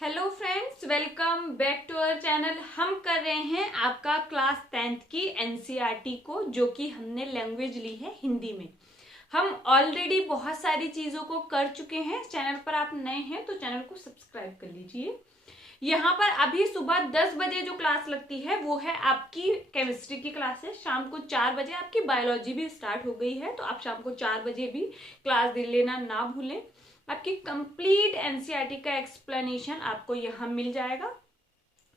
Hello friends, welcome back to our channel. हम कर रहे हैं आपका क्लास 10th की एनसीईआरटी को, जो कि हमने लैंग्वेज ली है हिंदी में। हम ऑलरेडी बहुत सारी चीज़ों को कर चुके हैं। चैनल पर आप नए हैं तो चैनल को सब्सक्राइब कर लीजिए। यहाँ पर अभी सुबह 10 बजे जो क्लास लगती है वो है आपकी केमिस्ट्री की क्लास है। शाम को 4 बजे आपकी बायोलॉजी भी स्टार्ट हो गई है, तो आप शाम को 4 बजे भी क्लास दे लेना ना भूलें। आपकी कंप्लीट एनसीईआरटी का एक्सप्लेनेशन आपको यहाँ मिल जाएगा।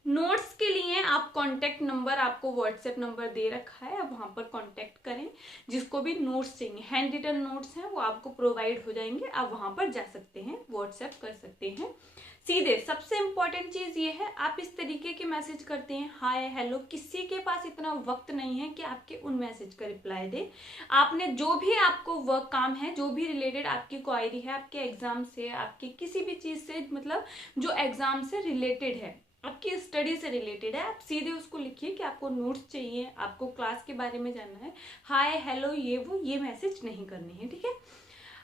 नोट्स के लिए आप कांटेक्ट नंबर, आपको व्हाट्सएप नंबर दे रखा है, आप वहां पर कांटेक्ट करें। जिसको भी नोट्स चाहिए, हैंड रिटन नोट्स हैं, वो आपको प्रोवाइड हो जाएंगे। आप वहां पर जा सकते हैं, व्हाट्सएप कर सकते हैं सीधे। सबसे इंपॉर्टेंट चीज ये है, आप इस तरीके के मैसेज करते हैं हाय हेलो, किसी के पास इतना वक्त नहीं है कि आपके उन मैसेज का रिप्लाई दे। आपने जो भी आपको वर्क काम है, जो भी रिलेटेड आपकी क्वायरी है, आपके एग्जाम से, आपकी किसी भी चीज से, मतलब जो एग्जाम से रिलेटेड है, आपकी स्टडी से रिलेटेड है, आप सीधे उसको लिखिए कि आपको नोट्स चाहिए, आपको क्लास के बारे में जानना है। हाय हेलो ये वो ये मैसेज नहीं करने हैं, ठीक है।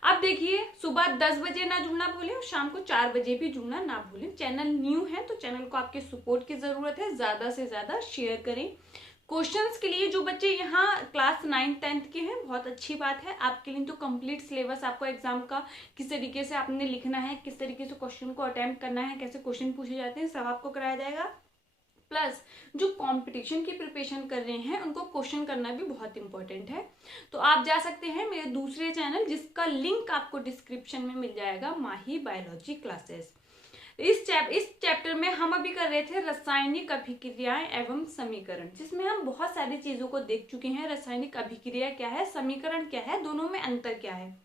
अब देखिए, सुबह 10 बजे ना जुड़ना भूलें और शाम को 4 बजे भी जुड़ना ना भूलें। चैनल न्यू है तो चैनल को आपके सपोर्ट की जरूरत है, ज्यादा से ज्यादा शेयर करें। क्वेश्चंस के लिए जो बच्चे यहाँ क्लास 9th-10th के हैं, बहुत अच्छी बात है आपके लिए। तो कंप्लीट सिलेबस आपको एग्जाम का किस तरीके से आपने लिखना है, किस तरीके से क्वेश्चन को अटेम्प्ट करना है, कैसे क्वेश्चन पूछे जाते हैं, सब आपको कराया जाएगा। प्लस जो कंपटीशन की प्रिपरेशन कर रहे हैं उनको क्वेश्चन करना भी बहुत इंपॉर्टेंट है। तो आप जा सकते हैं मेरे दूसरे चैनल, जिसका लिंक आपको डिस्क्रिप्शन में मिल जाएगा, माही बायोलॉजी क्लासेस। इस चैप्टर में हम अभी कर रहे थे रासायनिक अभिक्रियाएं एवं समीकरण, जिसमें हम बहुत सारी चीजों को देख चुके हैं। रासायनिक अभिक्रिया क्या है, समीकरण क्या है, दोनों में अंतर क्या है।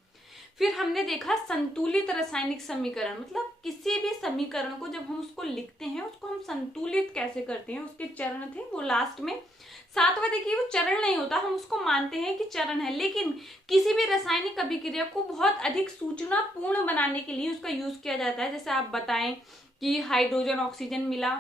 फिर हमने देखा संतुलित रासायनिक समीकरण, मतलब किसी भी समीकरण को जब हम उसको लिखते हैं उसको हम संतुलित कैसे करते हैं, उसके चरण थे वो लास्ट में। 7वां देखिए, वो चरण नहीं होता, हम उसको मानते हैं कि चरण है, लेकिन किसी भी रासायनिक अभिक्रिया को बहुत अधिक सूचनापूर्ण बनाने के लिए उसका यूज किया जाता है। जैसे आप बताएं कि हाइड्रोजन ऑक्सीजन मिला,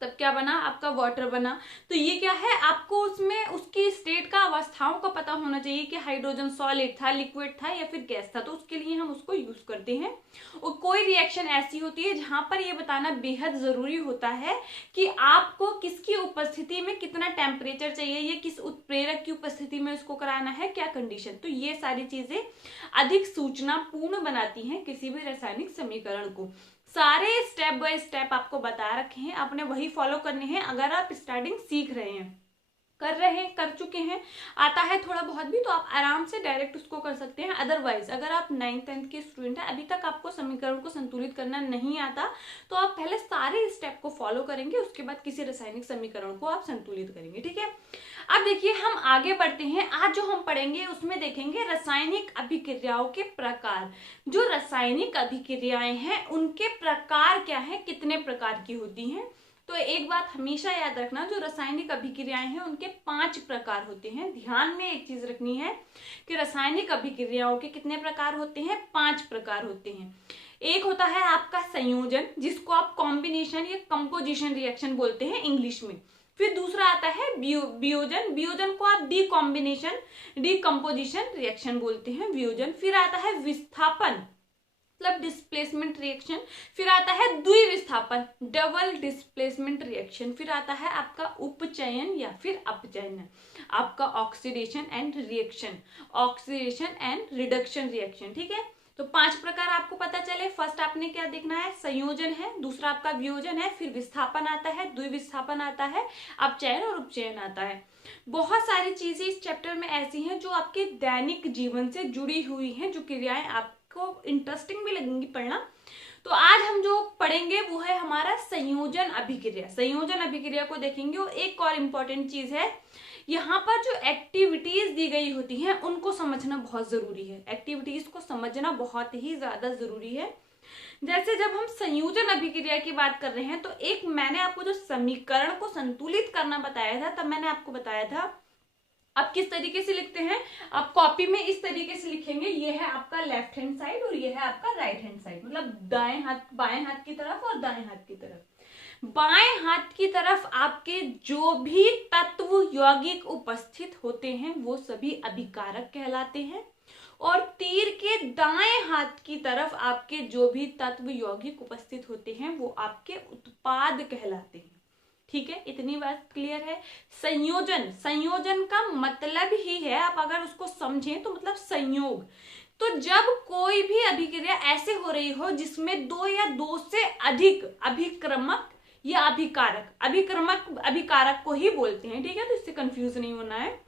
तब क्या बना, आपका वाटर बना। तो ये क्या है, आपको उसमें उसकी स्टेट का, अवस्थाओं का पता होना चाहिए कि हाइड्रोजन सॉलिड था, लिक्विड था या फिर गैस था, तो उसके लिए हम उसको यूज करते हैं। और कोई रिएक्शन ऐसी होती है जहां पर ये बताना बेहद जरूरी होता है कि आपको किसकी उपस्थिति में कितना टेम्परेचर चाहिए, ये किस उत्प्रेरक की उपस्थिति में उसको कराना है, क्या कंडीशन। तो ये सारी चीजें अधिक सूचनापूर्ण बनाती हैं किसी भी रासायनिक समीकरण को। सारे स्टेप बाय स्टेप आपको बता रखे हैं, आपने वही फॉलो करने हैं। अगर आप स्टार्टिंग सीख रहे हैं, कर रहे हैं, कर चुके हैं, आता है थोड़ा बहुत भी, तो आप आराम से डायरेक्ट उसको कर सकते हैं। अदरवाइज अगर आप 9th-10th के स्टूडेंट हैं, अभी तक आपको समीकरण को संतुलित करना नहीं आता, तो आप पहले सारे स्टेप को फॉलो करेंगे, उसके बाद किसी रासायनिक समीकरण को आप संतुलित करेंगे, ठीक है। अब देखिए, हम आगे बढ़ते हैं। आज जो हम पढ़ेंगे उसमें देखेंगे रासायनिक अभिक्रियाओं के प्रकार। जो रासायनिक अभिक्रियाएं हैं उनके प्रकार क्या है, कितने प्रकार की होती हैं। तो एक बात हमेशा याद रखना, जो रासायनिक अभिक्रियाएं हैं उनके 5 प्रकार होते हैं। ध्यान में एक चीज रखनी है कि रासायनिक अभिक्रियाओं के कितने प्रकार होते हैं, 5 प्रकार होते हैं। एक होता है आपका संयोजन, जिसको आप कॉम्बिनेशन या कंपोजिशन रिएक्शन बोलते हैं इंग्लिश में। फिर दूसरा आता है वियोजन, वियोजन को आप डीकम्पोजिशन रिएक्शन बोलते हैं, वियोजन। फिर आता है विस्थापन, मतलब डिस्प्लेसमेंट रिएक्शन। फिर आता है द्विविस्थापन, डबल डिस्प्लेसमेंट रिएक्शन। फिर आता है आपका उपचयन या फिर अपचयन, आपका oxidation and reaction, oxidation and reduction reaction, ठीक है। तो 5 प्रकार आपको पता चले। फर्स्ट आपने क्या देखना है, संयोजन है, दूसरा आपका वियोजन है, फिर विस्थापन आता है, द्विविस्थापन आता है, अपचयन और उपचयन आता है। बहुत सारी चीजें इस चैप्टर में ऐसी हैं जो आपके दैनिक जीवन से जुड़ी हुई हैं, जो क्रियाएं आपको इंटरेस्टिंग भी लगेंगी पढ़ना। तो आज हम जो पढ़ेंगे वो है हमारा संयोजन अभिक्रिया। संयोजन अभिक्रिया को देखेंगे। और एक और इम्पोर्टेंट चीज है, यहाँ पर जो एक्टिविटीज दी गई होती हैं उनको समझना बहुत जरूरी है। एक्टिविटीज को समझना बहुत ही ज्यादा जरूरी है। जैसे जब हम संयोजन अभिक्रिया की बात कर रहे हैं, तो एक मैंने आपको जो समीकरण को संतुलित करना बताया था, तब मैंने आपको बताया था आप किस तरीके से लिखते हैं। आप कॉपी में इस तरीके से लिखेंगे, ये है आपका लेफ्ट हैंड साइड और ये है आपका राइट हैंड साइड, मतलब दाएं हाथ, बाएं हाथ की तरफ और दाएं हाथ की तरफ। बाएं हाथ की तरफ आपके जो भी तत्व यौगिक उपस्थित होते हैं वो सभी अभिकारक कहलाते हैं। और तीर के दाएं हाथ की तरफ आपके जो भी तत्व यौगिक उपस्थित होते हैं वो आपके उत्पाद कहलाते हैं। ठीक है, इतनी बात क्लियर है। संयोजन, संयोजन का मतलब ही है, आप अगर उसको समझें तो मतलब संयोग। तो जब कोई भी अभिक्रिया ऐसे हो रही हो जिसमें दो या दो से अधिक अभिक्रमक या अभिकारक, अभिकारक को ही बोलते हैं, ठीक है, तो इससे कंफ्यूज नहीं होना है।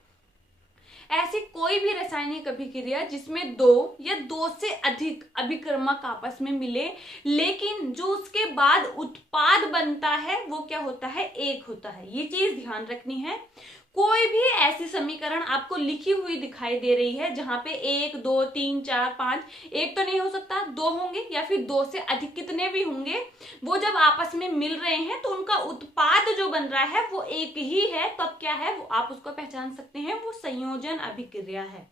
ऐसी कोई भी रासायनिक अभिक्रिया जिसमें दो या दो से अधिक अभिक्रमक आपस में मिले, लेकिन जो उसके बाद उत्पाद बनता है वो क्या होता है, एक होता है। ये चीज ध्यान रखनी है। कोई भी ऐसी समीकरण आपको लिखी हुई दिखाई दे रही है जहां पे 1 2 3 4 5, एक तो नहीं हो सकता, दो होंगे या फिर दो से अधिक कितने भी होंगे, वो जब आपस में मिल रहे हैं तो उनका उत्पाद जो बन रहा है वो एक ही है। तब क्या है, वो आप उसको पहचान सकते हैं, वो संयोजन अभिक्रिया है।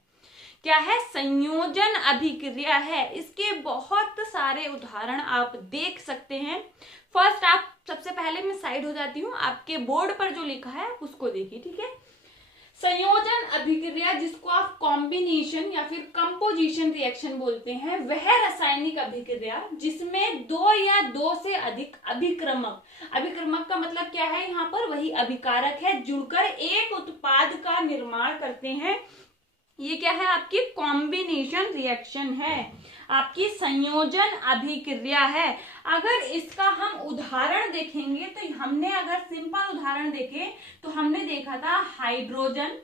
क्या है, संयोजन अभिक्रिया है। इसके बहुत सारे उदाहरण आप देख सकते हैं। फर्स्ट, आप सबसे पहले मैं साइड हो जाती हूँ, आपके बोर्ड पर जो लिखा है उसको देखिए, ठीक है। संयोजन अभिक्रिया, जिसको आप कॉम्बिनेशन या फिर कंपोजिशन रिएक्शन बोलते हैं, वह रासायनिक अभिक्रिया जिसमें दो या दो से अधिक अभिक्रमक, अभिक्रमक का मतलब क्या है, यहाँ पर वही अभिकारक है, जुड़कर एक उत्पाद का निर्माण करते हैं। ये क्या है, आपकी कॉम्बिनेशन रिएक्शन है, आपकी संयोजन अभिक्रिया है। अगर इसका हम उदाहरण देखेंगे तो हमने अगर सिंपल उदाहरण देखें तो हमने देखा था हाइड्रोजन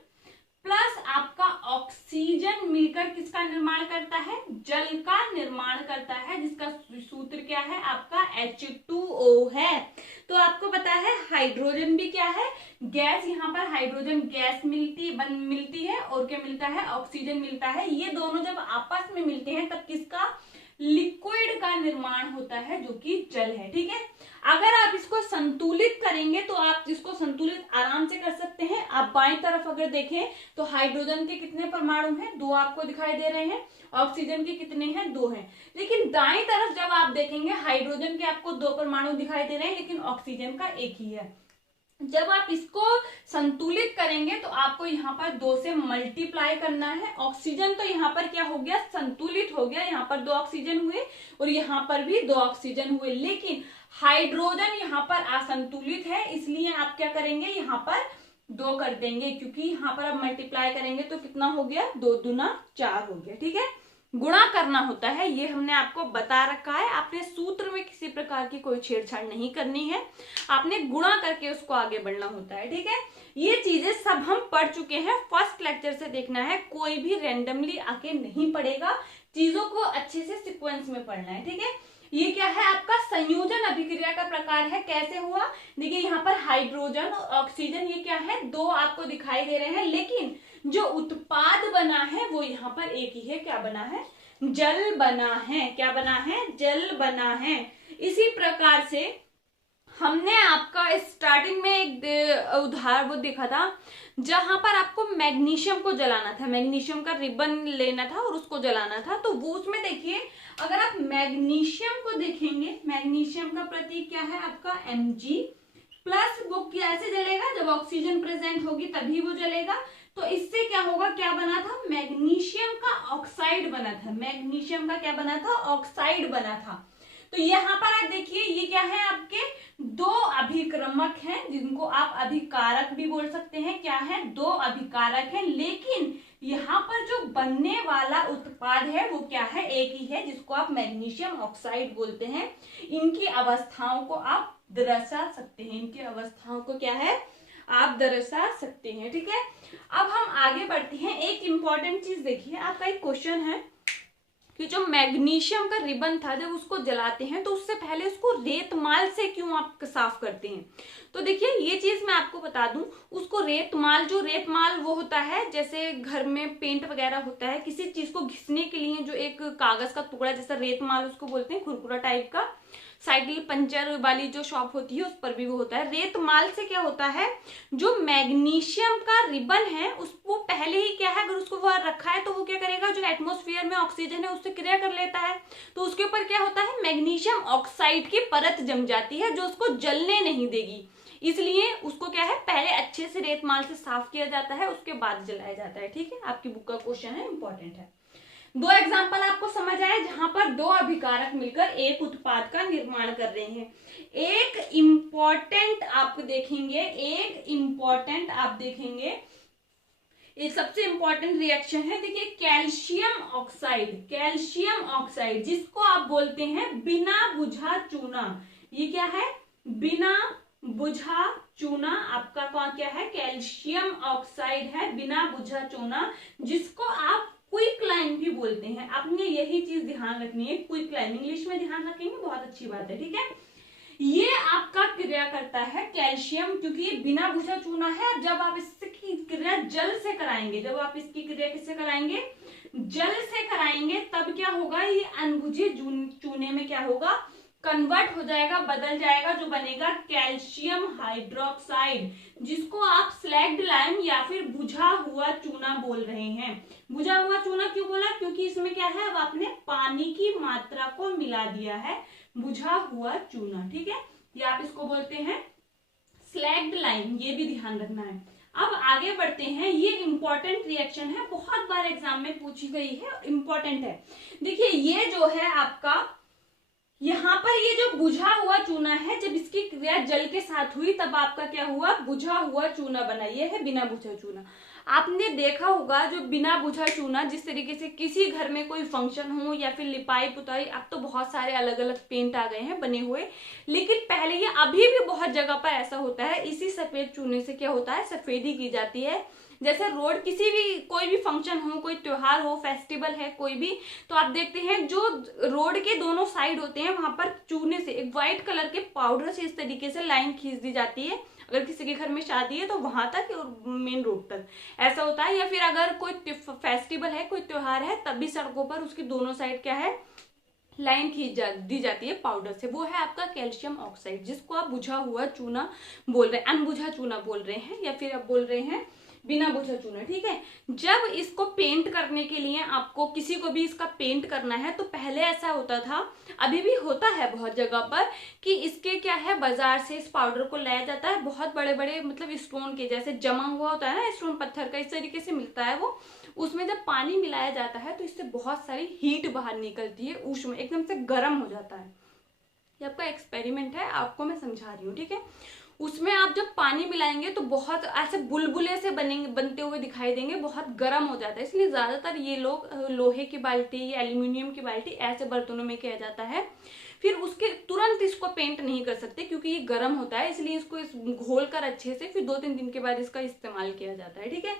प्लस आपका ऑक्सीजन मिलकर किसका निर्माण करता है, जल का निर्माण करता है, जिसका सूत्र क्या है आपका H2O है। तो आपको पता है हाइड्रोजन भी क्या है, गैस, यहाँ पर हाइड्रोजन गैस मिलती है और क्या मिलता है, ऑक्सीजन मिलता है। ये दोनों जब आपस में मिलते हैं तब किसका, लिक्विड का निर्माण होता है जो कि जल है। ठीक है, अगर आप इसको संतुलित करेंगे तो आप इसको संतुलित आराम से कर सकते हैं। आप बाएं तरफ अगर देखें तो हाइड्रोजन के कितने परमाणु हैं, 2 आपको दिखाई दे रहे हैं, ऑक्सीजन के कितने हैं, 2 हैं। लेकिन दाएं तरफ जब आप देखेंगे हाइड्रोजन के आपको 2 परमाणु दिखाई दे रहे हैं, लेकिन ऑक्सीजन का 1 ही है। जब आप इसको संतुलित करेंगे तो आपको यहाँ पर 2 से मल्टीप्लाई करना है। ऑक्सीजन तो यहाँ पर क्या हो गया, संतुलित हो गया, यहाँ पर 2 ऑक्सीजन हुए और यहाँ पर भी 2 ऑक्सीजन हुए, लेकिन हाइड्रोजन यहाँ पर असंतुलित है, इसलिए आप क्या करेंगे, यहाँ पर 2 कर देंगे, क्योंकि यहाँ पर आप मल्टीप्लाई करेंगे तो कितना हो गया, 2 दूना 4 हो गया। ठीक है, गुणा करना होता है, ये हमने आपको बता रखा है। आपने सूत्र में किसी प्रकार की कोई छेड़छाड़ नहीं करनी है, आपने गुणा करके उसको आगे बढ़ना होता है। ठीक है, ये चीजें सब हम पढ़ चुके हैं, फर्स्ट लेक्चर से देखना है, कोई भी रैंडमली आके नहीं पढ़ेगा, चीजों को अच्छे से सीक्वेंस में पढ़ना है। ठीक है, ये क्या है आपका संयोजन अभिक्रिया का प्रकार है। कैसे हुआ, देखिए यहाँ पर हाइड्रोजन और ऑक्सीजन ये क्या है, 2 आपको दिखाई दे रहे हैं, लेकिन जो उत्पाद बना है वो यहाँ पर एक ही है, क्या बना है, जल बना है। क्या बना है, जल बना है। इसी प्रकार से हमने आपका स्टार्टिंग में एक उदाहरण वो देखा था जहां पर आपको मैग्नीशियम को जलाना था, मैग्नीशियम का रिबन लेना था और उसको जलाना था। तो वो उसमें देखिए, अगर आप मैग्नीशियम को देखेंगे, मैग्नीशियम का प्रतीक क्या है आपका Mg प्लस, वो कैसे जलेगा, जब ऑक्सीजन प्रेजेंट होगी तभी वो जलेगा। तो इससे क्या होगा, क्या बना था, मैग्नीशियम का ऑक्साइड बना था, मैग्नीशियम का क्या बना था, ऑक्साइड बना था। तो यहाँ पर आप देखिए ये क्या है, आपके 2 अभिक्रमक हैं जिनको आप अभिकारक भी बोल सकते हैं। क्या है, 2 अभिकारक हैं, लेकिन यहाँ पर जो बनने वाला उत्पाद है वो क्या है, एक ही है, जिसको आप मैग्नीशियम ऑक्साइड बोलते हैं। इनकी अवस्थाओं को आप दर्शा सकते हैं, इनकी अवस्थाओं को क्या है, आप दर्शा सकते हैं। ठीक है, अब हम आगे बढ़ते हैं। एक इंपॉर्टेंट चीज देखिए, आपका एक क्वेश्चन है कि जो मैग्नीशियम का रिबन था जब उसको जलाते हैं तो उससे पहले उसको रेतमाल से क्यों आप साफ करते हैं। तो देखिए ये चीज मैं आपको बता दूं, उसको रेतमाल, जो रेतमाल वो होता है जैसे घर में पेंट वगैरह होता है, किसी चीज को घिसने के लिए जो एक कागज का टुकड़ा जैसा रेतमाल उसको बोलते हैं, खुरखुरा टाइप का, साइकिल पंचर वाली जो शॉप होती है उस पर भी वो होता है। रेतमाल से क्या होता है, जो मैग्नीशियम का रिबन है उसको पहले ही क्या है, अगर उसको वहां रखा है तो वो क्या करेगा, जो एटमॉस्फेयर में ऑक्सीजन है उससे क्रिया कर लेता है, तो उसके ऊपर क्या होता है, मैग्नीशियम ऑक्साइड की परत जम जाती है जो उसको जलने नहीं देगी। इसलिए उसको क्या है, पहले अच्छे से रेतमाल से साफ किया जाता है, उसके बाद जलाया जाता है। ठीक है, आपकी बुक का क्वेश्चन है, इंपॉर्टेंट है। दो एग्जाम्पल आपको समझ आए जहां पर दो अभिकारक मिलकर एक उत्पाद का निर्माण कर रहे हैं। एक इम्पॉर्टेंट आप देखेंगे, एक सबसे इंपॉर्टेंट रिएक्शन है, देखिए कैल्शियम ऑक्साइड जिसको आप बोलते हैं बिना बुझा चूना। ये क्या है? बिना बुझा चूना। आपका कौन क्या है? कैल्शियम ऑक्साइड है, बिना बुझा चूना, जिसको आप क्विक लाइम भी बोलते हैं। आपने यही चीज ध्यान रखनी है, क्विक लाइम इंग्लिश में ध्यान रखेंगे, बहुत अच्छी बात है, ठीक है। ये आपका क्रिया करता है कैल्शियम, क्योंकि ये बिना बुझा चूना है। और जब आप इसकी क्रिया जल से कराएंगे, जब आप इसकी क्रिया किससे कराएंगे? जल से कराएंगे, तब क्या होगा? ये अनबुझे चूने में क्या होगा? कन्वर्ट हो जाएगा, बदल जाएगा, जो बनेगा कैल्शियम हाइड्रोक्साइड, जिसको आप स्लैग्ड लाइम या फिर बुझा हुआ चूना बोल रहे हैं। बुझा हुआ चूना क्यों बोला? क्योंकि इसमें क्या है? अब आपने पानी की मात्रा को मिला दिया है, बुझा हुआ चूना, ठीक है। ये आप इसको बोलते हैं स्लैग्ड लाइम, ये भी ध्यान रखना है। अब आगे बढ़ते हैं। ये इंपॉर्टेंट रिएक्शन है, बहुत बार एग्जाम में पूछी गई है, इंपॉर्टेंट है। देखिए ये जो है आपका, यहाँ पर ये जो बुझा हुआ चूना है, जब इसकी क्रिया जल के साथ हुई तब आपका क्या हुआ? बुझा हुआ चूना बना। ये है बिना बुझा चूना। आपने देखा होगा जो बिना बुझा चूना, जिस तरीके से किसी घर में कोई फंक्शन हो या फिर लिपाई पुताई, अब तो बहुत सारे अलग अलग पेंट आ गए हैं बने हुए, लेकिन पहले ये अभी भी बहुत जगह पर ऐसा होता है, इसी सफेद चूने से क्या होता है? सफेदी की जाती है। जैसे रोड, किसी भी कोई भी फंक्शन हो, कोई त्योहार हो, फेस्टिवल है कोई भी, तो आप देखते हैं जो रोड के दोनों साइड होते हैं वहां पर चूने से, एक व्हाइट कलर के पाउडर से इस तरीके से लाइन खींच दी जाती है। अगर किसी के घर में शादी है तो वहां तक और मेन रोड तक ऐसा होता है। या फिर अगर कोई फेस्टिवल है, कोई त्योहार है, तब भी सड़कों पर उसकी दोनों साइड क्या है? लाइन खींच दी जाती है पाउडर से। वो है आपका कैल्शियम ऑक्साइड, जिसको आप बुझा हुआ चूना बोल रहे हैं, अनबुझा चूना बोल रहे हैं, या फिर आप बोल रहे हैं बिना बुझा चूना, ठीक है। जब इसको पेंट करने के लिए आपको किसी को भी इसका पेंट करना है, तो पहले ऐसा होता था, अभी भी होता है बहुत जगह पर, कि इसके क्या है? बाजार से इस पाउडर को लाया जाता है, बहुत बड़े बड़े मतलब स्टोन के जैसे जमा हुआ होता है ना, स्टोन पत्थर का, इस तरीके से मिलता है वो। उसमें जब पानी मिलाया जाता है तो इससे बहुत सारी हीट बाहर निकलती है, ऊष्मा एकदम से गर्म हो जाता है। ये आपका एक्सपेरिमेंट है, आपको मैं समझा रही हूँ, ठीक है। उसमें आप जब पानी मिलाएंगे तो बहुत ऐसे बुलबुले से बनते हुए दिखाई देंगे, बहुत गर्म हो जाता है। इसलिए ज्यादातर ये लोग लोहे की बाल्टी या एल्यूमिनियम की बाल्टी ऐसे बर्तनों में किया जाता है। फिर उसके तुरंत इसको पेंट नहीं कर सकते, क्योंकि ये गर्म होता है, इसलिए इसको घोल कर अच्छे से फिर 2-3 दिन के बाद इसका इस्तेमाल किया जाता है, ठीक है।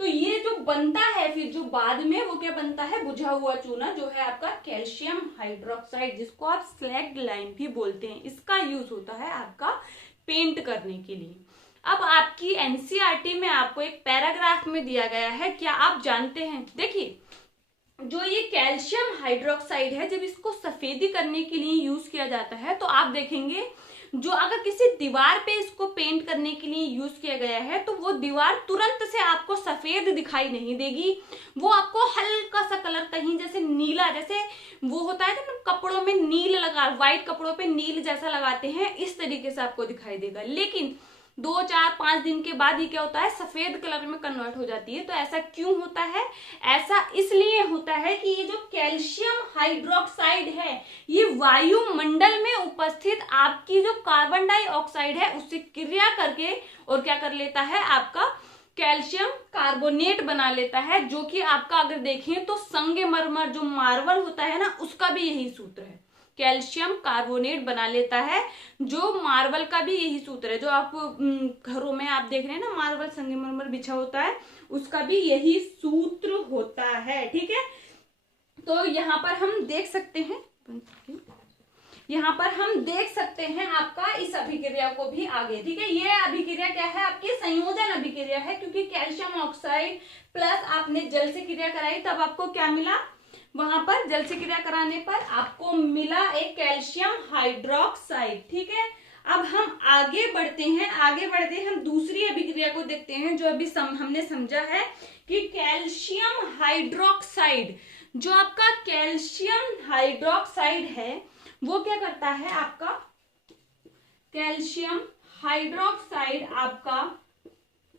तो ये जो बनता है फिर जो बाद में, वो क्या बनता है? बुझा हुआ चूना, जो है आपका कैल्शियम हाइड्रोक्साइड, जिसको आप स्लैग्ड लाइम भी बोलते हैं। इसका यूज होता है आपका पेंट करने के लिए। अब आपकी एनसीईआरटी में आपको एक पैराग्राफ में दिया गया है, क्या आप जानते हैं? देखिए जो ये कैल्शियम हाइड्रोक्साइड है, जब इसको सफेदी करने के लिए यूज किया जाता है, तो आप देखेंगे जो अगर किसी दीवार पे इसको पेंट करने के लिए यूज किया गया है, तो वो दीवार तुरंत से आपको सफेद दिखाई नहीं देगी, वो आपको हल्का सा कलर, कहीं जैसे नीला, जैसे वो होता है ना कपड़ों में नील लगा, व्हाइट कपड़ों पे नील जैसा लगाते हैं, इस तरीके से आपको दिखाई देगा। लेकिन 2-4-5 दिन के बाद ये क्या होता है? सफेद कलर में कन्वर्ट हो जाती है। तो ऐसा क्यों होता है? ऐसा इसलिए होता है कि ये जो कैल्शियम हाइड्रोक्साइड है, ये वायुमंडल में उपस्थित आपकी जो कार्बन डाइऑक्साइड है उससे क्रिया करके और क्या कर लेता है? आपका कैल्शियम कार्बोनेट बना लेता है, जो कि आपका अगर देखें तो संगमरमर जो मार्बल होता है ना, उसका भी यही सूत्र है, कैल्शियम कार्बोनेट बना लेता है। जो मार्बल का भी यही सूत्र है, जो आप घरों में आप देख रहे हैं ना मार्बल संगमरमर बिछा होता है, उसका भी यही सूत्र होता है, ठीक है। तो यहाँ पर हम देख सकते हैं, यहाँ पर हम देख सकते हैं आपका इस अभिक्रिया को भी आगे, ठीक है। ये अभिक्रिया क्या है? आपकी संयोजन अभिक्रिया है, क्योंकि कैल्शियम ऑक्साइड प्लस आपने जल से क्रिया कराई, तब आपको क्या मिला? वहां पर जल से क्रिया कराने पर आपको मिला एक कैल्शियम हाइड्रोक्साइड, ठीक है। अब हम आगे बढ़ते हैं, हम दूसरी अभिक्रिया को देखते हैं, जो अभी हमने समझा है कि कैल्शियम हाइड्रोक्साइड, जो आपका कैल्शियम हाइड्रोक्साइड है वो क्या करता है? आपका कैल्शियम हाइड्रोक्साइड आपका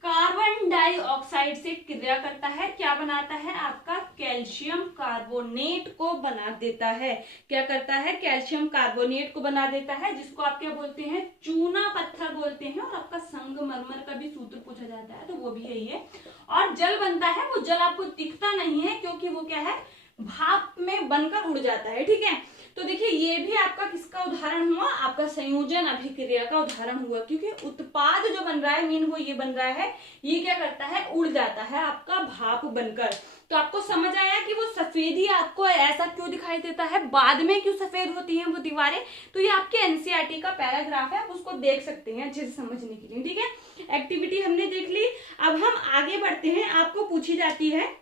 कार्बन डाइऑक्साइड से क्रिया करता है, क्या बनाता है आपका कैल्शियम कार्बोनेट को बना देता है। क्या करता है, कैल्शियम कार्बोनेट को बना देता है, जिसको आप क्या बोलते हैं, चूना पत्थर बोलते हैं। और आपका संगमरमर का भी सूत्र पूछा जाता है तो वो भी यही है। और जल बनता है, वो जल आपको दिखता नहीं है क्योंकि वो क्या है, भाप में बनकर उड़ जाता है, ठीक है। तो देखिए ये भी आपका किसका उदाहरण हुआ, आपका संयोजन अभिक्रिया का उदाहरण हुआ, क्योंकि उत्पाद जो बन रहा है मीन वो ये बन रहा है, ये क्या करता है, उड़ जाता है आपका भाप बनकर। तो आपको समझ आया कि वो सफेदी आपको ऐसा क्यों दिखाई देता है, बाद में क्यों सफेद होती हैं वो दीवारें। तो ये आपके एनसीईआरटी का पैराग्राफ है, आप उसको देख सकते हैं अच्छे से समझने के लिए, ठीक है। एक्टिविटी हमने देख ली, अब हम आगे बढ़ते हैं। आपको पूछी जाती है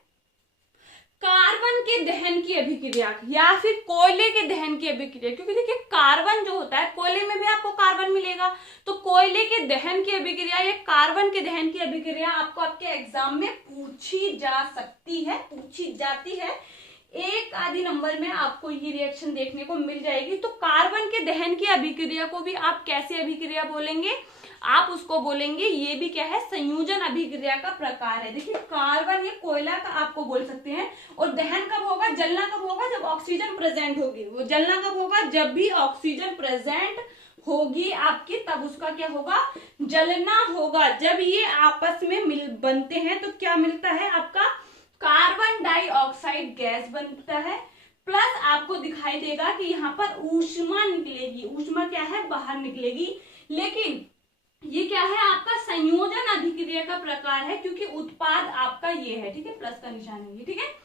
कार्बन के दहन की अभिक्रिया या फिर कोयले के दहन की अभिक्रिया, क्योंकि देखिए कार्बन जो होता है, कोयले में भी आपको कार्बन मिलेगा, तो कोयले के दहन की अभिक्रिया या कार्बन के दहन की अभिक्रिया आपको आपके एग्जाम में पूछी जा सकती है, पूछी जाती है। एक आधी नंबर में आपको ये रिएक्शन देखने को मिल जाएगी। तो कार्बन के दहन की अभिक्रिया को भी आप कैसे अभिक्रिया बोलेंगे, आप उसको बोलेंगे, ये भी क्या है, संयोजन अभिक्रिया का प्रकार है। देखिए कार्बन ये कोयला का आपको बोल सकते हैं। और दहन कब होगा, जलना कब होगा, जब ऑक्सीजन प्रेजेंट होगी। वो जलना कब होगा, जब भी ऑक्सीजन प्रेजेंट होगी आपकी, तब उसका क्या होगा, जलना होगा। जब ये आपस में बनते हैं तो क्या मिलता है, आपका कार्बन डाइऑक्साइड गैस बनता है। प्लस आपको दिखाई देगा कि यहाँ पर ऊष्मा निकलेगी, ऊष्मा क्या है, बाहर निकलेगी। लेकिन ये क्या है, आपका संयोजन अभिक्रिया का प्रकार है, क्योंकि उत्पाद आपका ये है, ठीक है, प्लस का निशान है ये, ठीक है।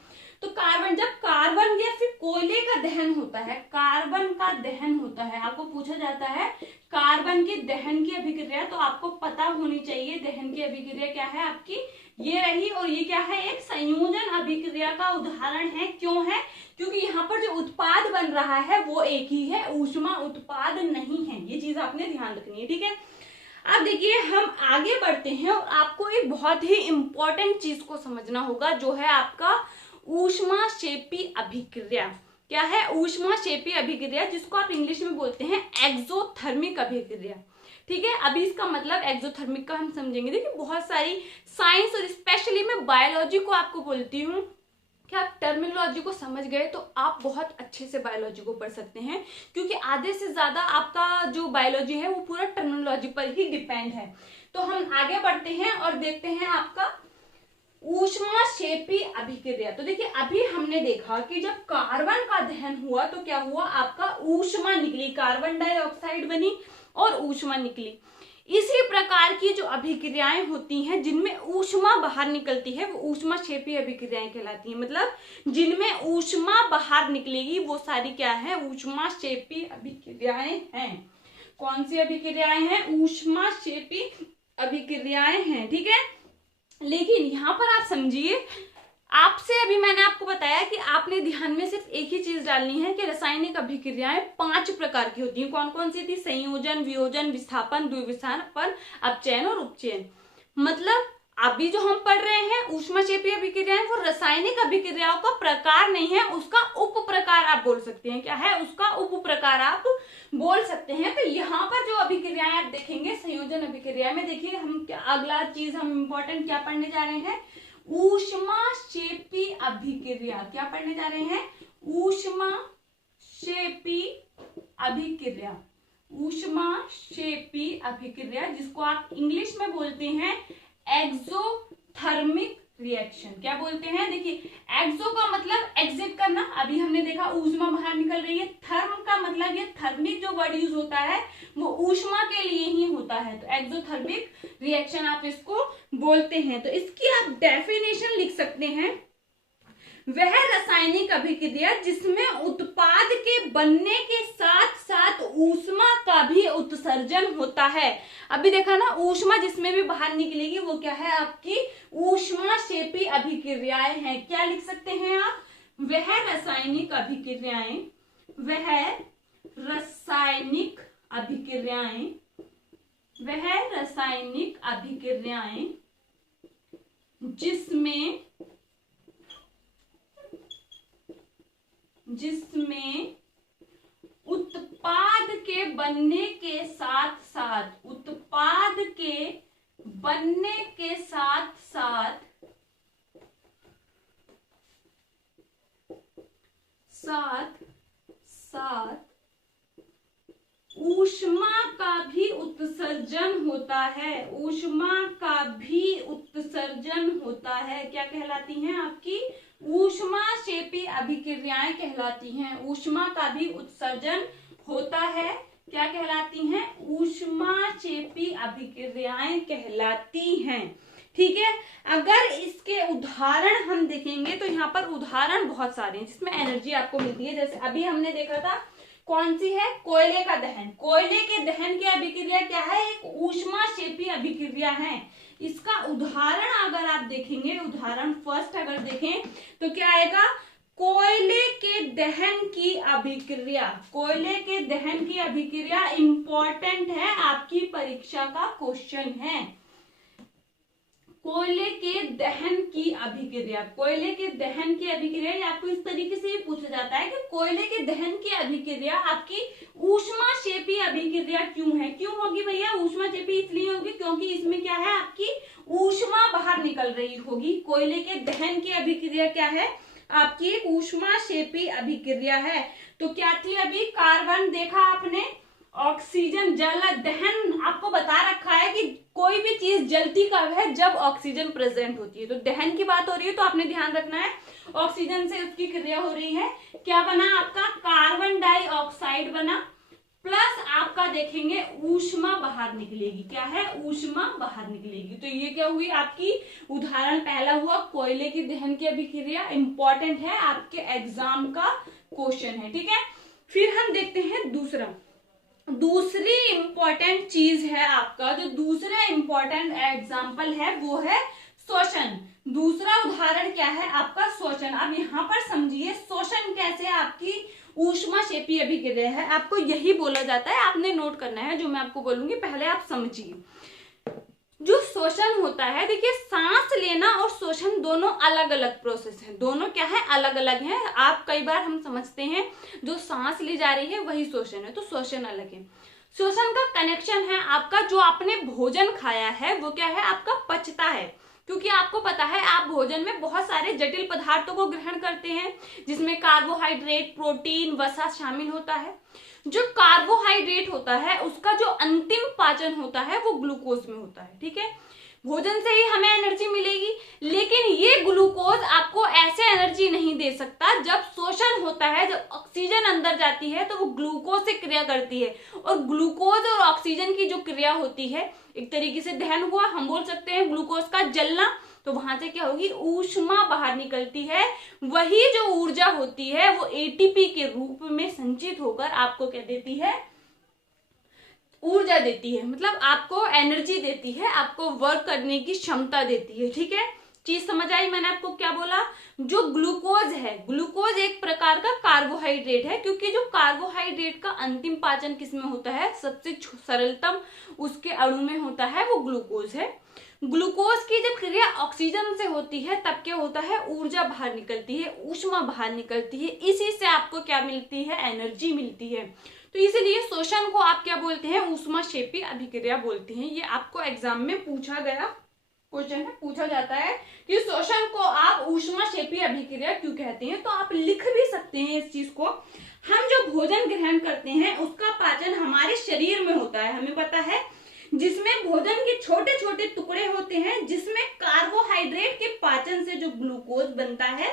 तो कार्बन, जब कार्बन या फिर कोयले का दहन होता है, कार्बन का दहन होता है, आपको पूछा जाता है कार्बन के दहन की अभिक्रिया, तो आपको पता होनी चाहिए दहन की अभिक्रिया क्या है आपकी, ये रही। और ये क्या है, एक संयोजन अभिक्रिया का उदाहरण है। क्यों है, क्योंकि यहाँ पर जो उत्पाद बन रहा है वो एक ही है, ऊष्मा उत्पाद नहीं है। ये चीज आपने ध्यान रखनी है, ठीक है। अब देखिए हम आगे बढ़ते हैं और आपको एक बहुत ही इंपॉर्टेंट चीज को समझना होगा, जो है आपका ऊष्माक्षेपी अभिक्रिया। क्या है, ऊष्माक्षेपी अभिक्रिया, जिसको आप इंग्लिश में बोलते हैं एक्सोथर्मिक अभिक्रिया, ठीक है। अभी इसका मतलब एक्सोथर्मिक का हम समझेंगे। देखिए बहुत सारी साइंस और स्पेशली मैं बायोलॉजी को आपको बोलती हूँ कि आप टर्मिनोलॉजी को समझ गए तो आप बहुत अच्छे से बायोलॉजी को पढ़ सकते हैं, क्योंकि आधे से ज्यादा आपका जो बायोलॉजी है वो पूरा टर्मिनोलॉजी पर ही डिपेंड है। तो हम आगे बढ़ते हैं और देखते हैं आपका ऊष्माक्षेपी अभिक्रिया। तो देखिए अभी हमने देखा कि जब कार्बन का दहन हुआ तो क्या हुआ, आपका ऊष्मा निकली, कार्बन डाइऑक्साइड बनी और ऊष्मा निकली। इसी प्रकार की जो अभिक्रियाएं होती हैं जिनमें ऊष्मा बाहर निकलती है वो ऊष्माक्षेपी अभिक्रियाएं कहलाती हैं। मतलब जिनमें ऊष्मा बाहर निकलेगी वो सारी क्या है, ऊष्माक्षेपी अभिक्रियाएं हैं। कौन सी अभिक्रियाएं हैं, ऊष्माक्षेपी अभिक्रियाएं हैं, ठीक है। लेकिन यहाँ पर आप समझिए, आपसे अभी मैंने आपको बताया कि आपने ध्यान में सिर्फ एक ही चीज डालनी है कि रासायनिक अभिक्रियाएं 5 प्रकार की होती हैं। कौन कौन सी थी, संयोजन, वियोजन, विस्थापन, द्विविस्थापन, अपचयन और उपचयन। मतलब अभी जो हम पढ़ रहे हैं ऊष्माक्षेपी अभिक्रियाएं, वो रासायनिक अभिक्रियाओं का प्रकार नहीं है, उसका उप प्रकार आप बोल सकते हैं। क्या है, उसका उप प्रकार आप बोल सकते हैं। तो यहाँ पर जो अभिक्रियाएं आप देखेंगे संयोजन अभिक्रिया में, देखिए हम अगला चीज हम इंपॉर्टेंट क्या पढ़ने जा रहे हैं, ऊष्माक्षेपी अभिक्रिया। क्या पढ़ने जा रहे हैं, ऊष्माक्षेपी अभिक्रिया। ऊष्माक्षेपी अभिक्रिया जिसको आप इंग्लिश में बोलते हैं एक्सोथर्मिक रिएक्शन। क्या बोलते हैं, देखिए एक्सो का मतलब एग्जिट करना, अभी हमने देखा ऊष्मा बाहर निकल रही है। थर्म का मतलब ये थर्मिक जो वर्ड यूज होता है वो ऊष्मा के लिए ही होता है, तो एक्सोथर्मिक रिएक्शन आप इसको बोलते हैं। तो इसकी आप डेफिनेशन लिख सकते हैं, वह रासायनिक अभिक्रिया जिसमें उत्पाद के बनने के साथ साथ ऊष्मा का भी उत्सर्जन होता है। अभी देखा ना, ऊष्मा जिसमें भी बाहर निकलेगी वो क्या है, आपकी ऊष्माक्षेपी अभिक्रियाएं हैं। क्या लिख सकते हैं आप, वह रासायनिक अभिक्रियाएं, वह रासायनिक अभिक्रियाएं, वह रासायनिक अभिक्रियाएं जिसमें उत्पाद के बनने के साथ साथ, उत्पाद के बनने के साथ साथ ऊष्मा का भी उत्सर्जन होता है। ऊष्मा का भी उत्सर्जन होता है। क्या कहलाती हैं आपकी? ऊष्माक्षेपी अभिक्रियाएं कहलाती हैं। ऊष्मा का भी उत्सर्जन होता है। क्या कहलाती हैं? ऊष्माक्षेपी अभिक्रियाएं कहलाती हैं। ठीक है। अगर इसके उदाहरण हम देखेंगे तो यहाँ पर उदाहरण बहुत सारे हैं जिसमें एनर्जी आपको मिलती है। जैसे अभी हमने देखा था, कौन सी है? कोयले का दहन। कोयले के दहन की अभिक्रिया क्या है? एक ऊष्माक्षेपी अभिक्रिया है। इसका उदाहरण अगर आप देखेंगे, उदाहरण फर्स्ट अगर देखें तो क्या आएगा? कोयले के दहन की अभिक्रिया। कोयले के दहन की अभिक्रिया इंपॉर्टेंट है, आपकी परीक्षा का क्वेश्चन है। कोयले के दहन की अभिक्रिया। कोयले के दहन की अभिक्रिया आपको इस तरीके से पूछा जाता है कि कोयले के दहन की अभिक्रिया आपकी ऊष्माक्षेपी अभिक्रिया क्यों है? क्यों होगी भैया? ऊष्माक्षेपी इसलिए होगी क्योंकि इसमें क्या है? आपकी ऊष्मा बाहर निकल रही होगी। कोयले के दहन की अभिक्रिया क्या है? आपकी एक ऊष्माक्षेपी अभिक्रिया है। तो क्या थी अभी? कार्बन देखा आपने, ऑक्सीजन, जल दहन आपको बता रखा है कि कोई भी चीज जलती कब है? जब ऑक्सीजन प्रेजेंट होती है। तो दहन की बात हो रही है तो आपने ध्यान रखना है ऑक्सीजन से उसकी क्रिया हो रही है। क्या बना आपका? कार्बन डाइऑक्साइड बना, प्लस आपका देखेंगे ऊष्मा बाहर निकलेगी। क्या है? ऊष्मा बाहर निकलेगी। तो ये क्या हुई आपकी? उदाहरण पहला हुआ कोयले की दहन की अभिक्रिया, इंपॉर्टेंट है, आपके एग्जाम का क्वेश्चन है। ठीक है। फिर हम देखते हैं दूसरी इंपॉर्टेंट चीज है आपका, जो दूसरा इंपॉर्टेंट एग्जाम्पल है वो है शोषण। दूसरा उदाहरण क्या है आपका? शोषण। अब यहाँ पर समझिए शोषण कैसे आपकी ऊष्माक्षेपी अभिक्रिया है। आपको यही बोला जाता है, आपने नोट करना है जो मैं आपको बोलूंगी, पहले आप समझिए। जो शोषण होता है, देखिए सांस लेना और शोषण दोनों अलग अलग प्रोसेस है। दोनों क्या है? अलग अलग हैं। आप कई बार हम समझते हैं जो सांस ली जा रही है वही शोषण है, तो शोषण अलग है। शोषण का कनेक्शन है आपका, जो आपने भोजन खाया है वो क्या है? आपका पचता है। क्योंकि आपको पता है आप भोजन में बहुत सारे जटिल पदार्थों को ग्रहण करते हैं जिसमें कार्बोहाइड्रेट, प्रोटीन, वसा शामिल होता है। जो कार्बोहाइड्रेट होता है उसका जो अंतिम पाचन होता है वो ग्लूकोज में होता है। ठीक है। भोजन से ही हमें एनर्जी मिलेगी, लेकिन ये ग्लूकोज आपको ऐसे एनर्जी नहीं दे सकता। जब शोषण होता है, जब ऑक्सीजन अंदर जाती है तो वो ग्लूकोज से क्रिया करती है, और ग्लूकोज और ऑक्सीजन की जो क्रिया होती है, एक तरीके से दहन हुआ, हम बोल सकते हैं ग्लूकोज का जलना। तो वहां से क्या होगी? ऊष्मा बाहर निकलती है। वही जो ऊर्जा होती है वो एटीपी के रूप में संचित होकर आपको क्या देती है? ऊर्जा देती है, मतलब आपको एनर्जी देती है, आपको वर्क करने की क्षमता देती है। ठीक है। चीज समझ आई मैंने आपको क्या बोला? जो ग्लूकोज है, ग्लूकोज एक प्रकार का कार्बोहाइड्रेट है, क्योंकि जो कार्बोहाइड्रेट का अंतिम पाचन किसमें होता है? सबसे सरलतम उसके अणु में होता है, वो ग्लूकोज है। ग्लूकोज की जब क्रिया ऑक्सीजन से होती है तब क्या होता है? ऊर्जा बाहर निकलती है, ऊष्मा बाहर निकलती है। इसी से आपको क्या मिलती है? एनर्जी मिलती है। तो इसीलिए शोषण को आप क्या बोलते हैं? ऊष्माक्षेपी अभिक्रिया बोलते हैं। ये आपको एग्जाम में पूछा गया क्वेश्चन है, पूछा जाता है कि शोषण को आप ऊष्माक्षेपी अभिक्रिया क्यों कहते हैं। तो आप लिख भी सकते हैं इस चीज को। हम जो भोजन ग्रहण करते हैं उसका पाचन हमारे शरीर में होता है, हमें पता है, जिसमें भोजन के छोटे छोटे टुकड़े होते हैं, जिसमें कार्बोहाइड्रेट के पाचन से जो ग्लूकोज बनता है,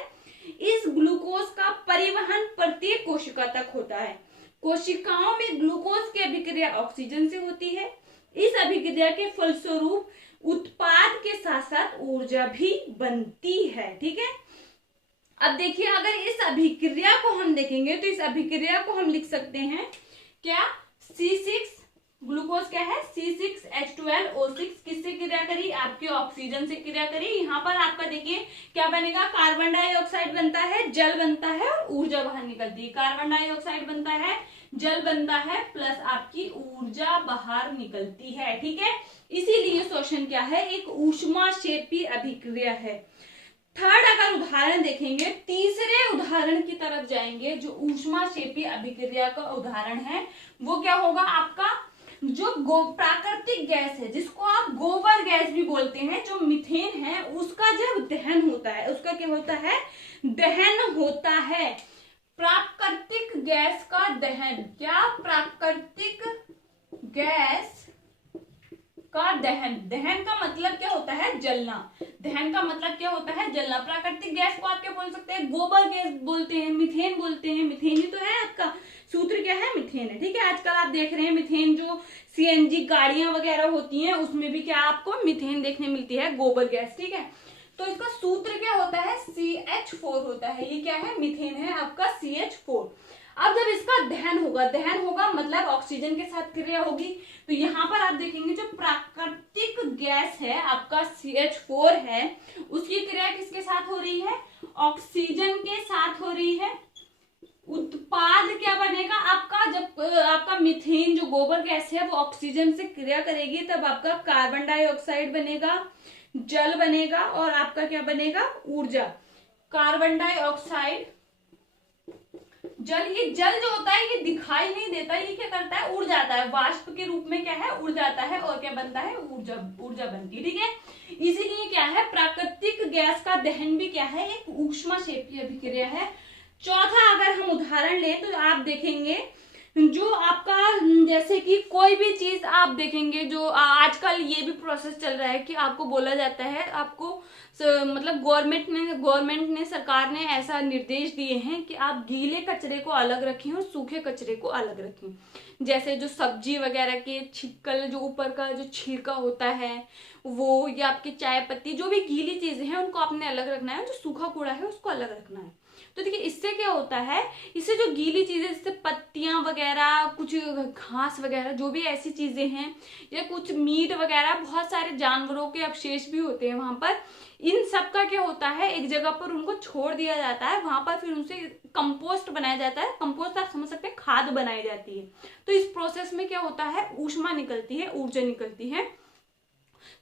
इस ग्लूकोज का परिवहन प्रत्येक कोशिका तक होता है। कोशिकाओं में ग्लूकोज की अभिक्रिया ऑक्सीजन से होती है। इस अभिक्रिया के फलस्वरूप उत्पाद के साथ साथ ऊर्जा भी बनती है। ठीक है। अब देखिए, अगर इस अभिक्रिया को हम देखेंगे तो इस अभिक्रिया को हम लिख सकते हैं क्या? C6 ग्लूकोज क्या है? C6H12O6 किससे क्रिया करी? आपके ऑक्सीजन से क्रिया करी। यहाँ पर आपका देखिए क्या बनेगा? कार्बन डाइऑक्साइड बनता है, जल बनता है और ऊर्जा बाहर निकलती है। कार्बन डाइऑक्साइड बनता है, जल बनता है, प्लस आपकी ऊर्जा बाहर निकलती है। ठीक है। इसीलिए शोषण क्या है? एक ऊष्माक्षेपी अभिक्रिया है। थर्ड अगर उदाहरण देखेंगे, तीसरे उदाहरण की तरफ जाएंगे, जो ऊष्माक्षेपी अभिक्रिया का उदाहरण है वो क्या होगा आपका? जो प्राकृतिक गैस है, जिसको आप गोबर गैस भी बोलते हैं, जो मीथेन है, उसका जब दहन होता है, उसका क्या होता है, दहन होता है। प्राकृतिक गैस का दहन, क्या, प्राकृतिक गैस का दहन। दहन का मतलब क्या होता है, जलना। दहन का मतलब क्या होता है, जलना। प्राकृतिक गैस को आप क्या बोल सकते हैं, गोबर गैस बोलते हैं, मीथेन बोलते हैं। मीथेन ही तो है आपका सूत्र, क्या है, मीथेन है। ठीक है, आजकल आप देख रहे हैं मीथेन जो सीएनजी गाड़ियां वगैरह होती हैं उसमें भी क्या आपको मीथेन देखने मिलती है, गोबर गैस। ठीक है, तो इसका सूत्र क्या होता है, CH4 होता है। ये क्या है, मीथेन है आपका CH4। अब जब इसका दहन होगा, दहन होगा मतलब ऑक्सीजन के साथ क्रिया होगी, तो यहाँ पर आप देखेंगे जो प्राकृतिक गैस है आपका CH4 है, उसकी क्रिया किसके साथ हो रही है, ऑक्सीजन के साथ हो रही है। उत्पाद क्या बनेगा आपका, जब आपका मीथेन जो गोबर गैस है वो ऑक्सीजन से क्रिया करेगी तब आपका कार्बन डाइऑक्साइड बनेगा, जल बनेगा, और आपका क्या बनेगा, ऊर्जा। कार्बन डाइऑक्साइड, जल। ये जल जो होता है ये दिखाई नहीं देता, ये क्या करता है, उड़ जाता है, वाष्प के रूप में क्या है, उड़ जाता है, और क्या बनता है, ऊर्जा, ऊर्जा बनती है। ठीक है, इसीलिए क्या है, प्राकृतिक गैस का दहन भी क्या है, एक ऊष्माक्षेपीय अभिक्रिया है। चौथा अगर हम उदाहरण लें तो आप देखेंगे जो आपका, जैसे कि कोई भी चीज आप देखेंगे, जो आजकल ये भी प्रोसेस चल रहा है कि आपको बोला जाता है, आपको मतलब गवर्नमेंट ने सरकार ने ऐसा निर्देश दिए हैं कि आप गीले कचरे को अलग रखें और सूखे कचरे को अलग रखें। जैसे जो सब्जी वगैरह के छिक्कल, जो ऊपर का जो छिलका होता है वो, या आपकी चाय पत्ती, जो भी गीली चीजें हैं उनको आपने अलग रखना है, जो सूखा कूड़ा है उसको अलग रखना है। तो देखिए इससे क्या होता है, इससे जो गीली चीजें, जैसे पत्तियां वगैरह, कुछ घास वगैरह, जो भी ऐसी चीजें हैं, या कुछ मीट वगैरह, बहुत सारे जानवरों के अवशेष भी होते हैं वहां पर, इन सब का क्या होता है, एक जगह पर उनको छोड़ दिया जाता है, वहां पर फिर उनसे कंपोस्ट बनाया जाता है। कंपोस्ट आप समझ सकते हैं, खाद बनाई जाती है। तो इस प्रोसेस में क्या होता है, ऊष्मा निकलती है, ऊर्जा निकलती है।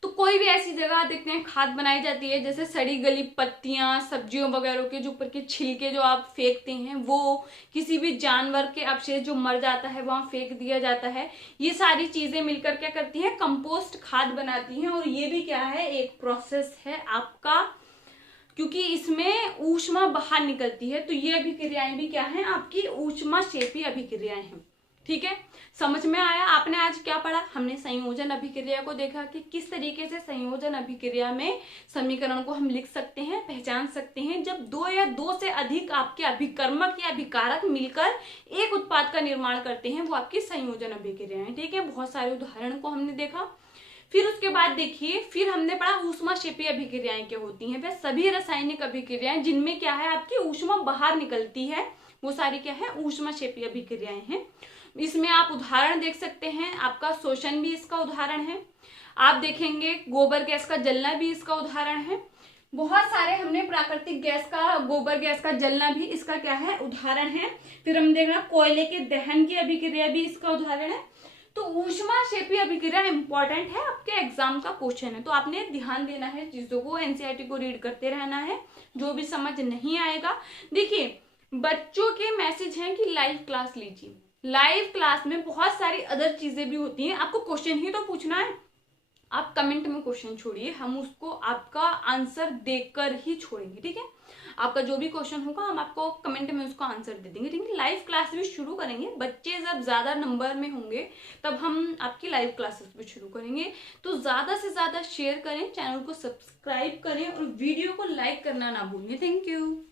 तो कोई भी ऐसी जगह देखते हैं खाद बनाई जाती है, जैसे सड़ी गली पत्तियां, सब्जियों वगैरह के जो ऊपर के छिलके जो आप फेंकते हैं, वो किसी भी जानवर के अवशेष जो मर जाता है वहां फेंक दिया जाता है। ये सारी चीजें मिलकर क्या करती हैं, कंपोस्ट खाद बनाती हैं। और ये भी क्या है, एक प्रोसेस है आपका, क्योंकि इसमें ऊष्मा बाहर निकलती है। तो ये अभिक्रियाएं भी क्या है, आपकी ऊष्माक्षेपीय अभिक्रियाएं हैं। ठीक है, समझ में आया। आपने आज क्या पढ़ा, हमने संयोजन अभिक्रिया को देखा कि किस तरीके से संयोजन अभिक्रिया में समीकरण को हम लिख सकते हैं, पहचान सकते हैं। जब दो या दो से अधिक आपके अभिकर्मक या अभिकारक मिलकर एक उत्पाद का निर्माण करते हैं, वो आपकी संयोजन अभिक्रिया है। ठीक है, बहुत सारे उदाहरण को हमने देखा। फिर उसके बाद देखिए, फिर हमने पढ़ा ऊष्माक्षेपीय अभिक्रियाएं क्या होती हैं। वह सभी रासायनिक अभिक्रियाएं जिनमें क्या है, आपकी ऊष्मा बाहर निकलती है, वो सारी क्या है, ऊष्माक्षेपीय अभिक्रियाएं हैं। इसमें आप उदाहरण देख सकते हैं, आपका शोषण भी इसका उदाहरण है। आप देखेंगे गोबर गैस का जलना भी इसका उदाहरण है। बहुत सारे हमने प्राकृतिक गैस का, गोबर गैस का जलना भी इसका क्या है, उदाहरण है। फिर हम देख रहे हैं कोयले के दहन की अभिक्रिया भी इसका उदाहरण है। तो ऊष्माक्षेपीय अभिक्रिया इंपॉर्टेंट है, आपके एग्जाम का क्वेश्चन है, तो आपने ध्यान देना है चीजों को, एनसीईआरटी को रीड करते रहना है। जो भी समझ नहीं आएगा, देखिए बच्चों के मैसेज हैं कि लाइव क्लास लीजिए। लाइव क्लास में बहुत सारी अदर चीजें भी होती हैं, आपको क्वेश्चन ही तो पूछना है। आप कमेंट में क्वेश्चन छोड़िए, हम उसको आपका आंसर देकर ही छोड़ेंगे। ठीक है, आपका जो भी क्वेश्चन होगा हम आपको कमेंट में उसका आंसर दे देंगे। ठीक है, लाइव क्लास भी शुरू करेंगे, बच्चे जब ज्यादा नंबर में होंगे तब हम आपकी लाइव क्लासेस भी शुरू करेंगे। तो ज्यादा से ज्यादा शेयर करें, चैनल को सब्सक्राइब करें और वीडियो को लाइक करना ना भूलें। Thank you.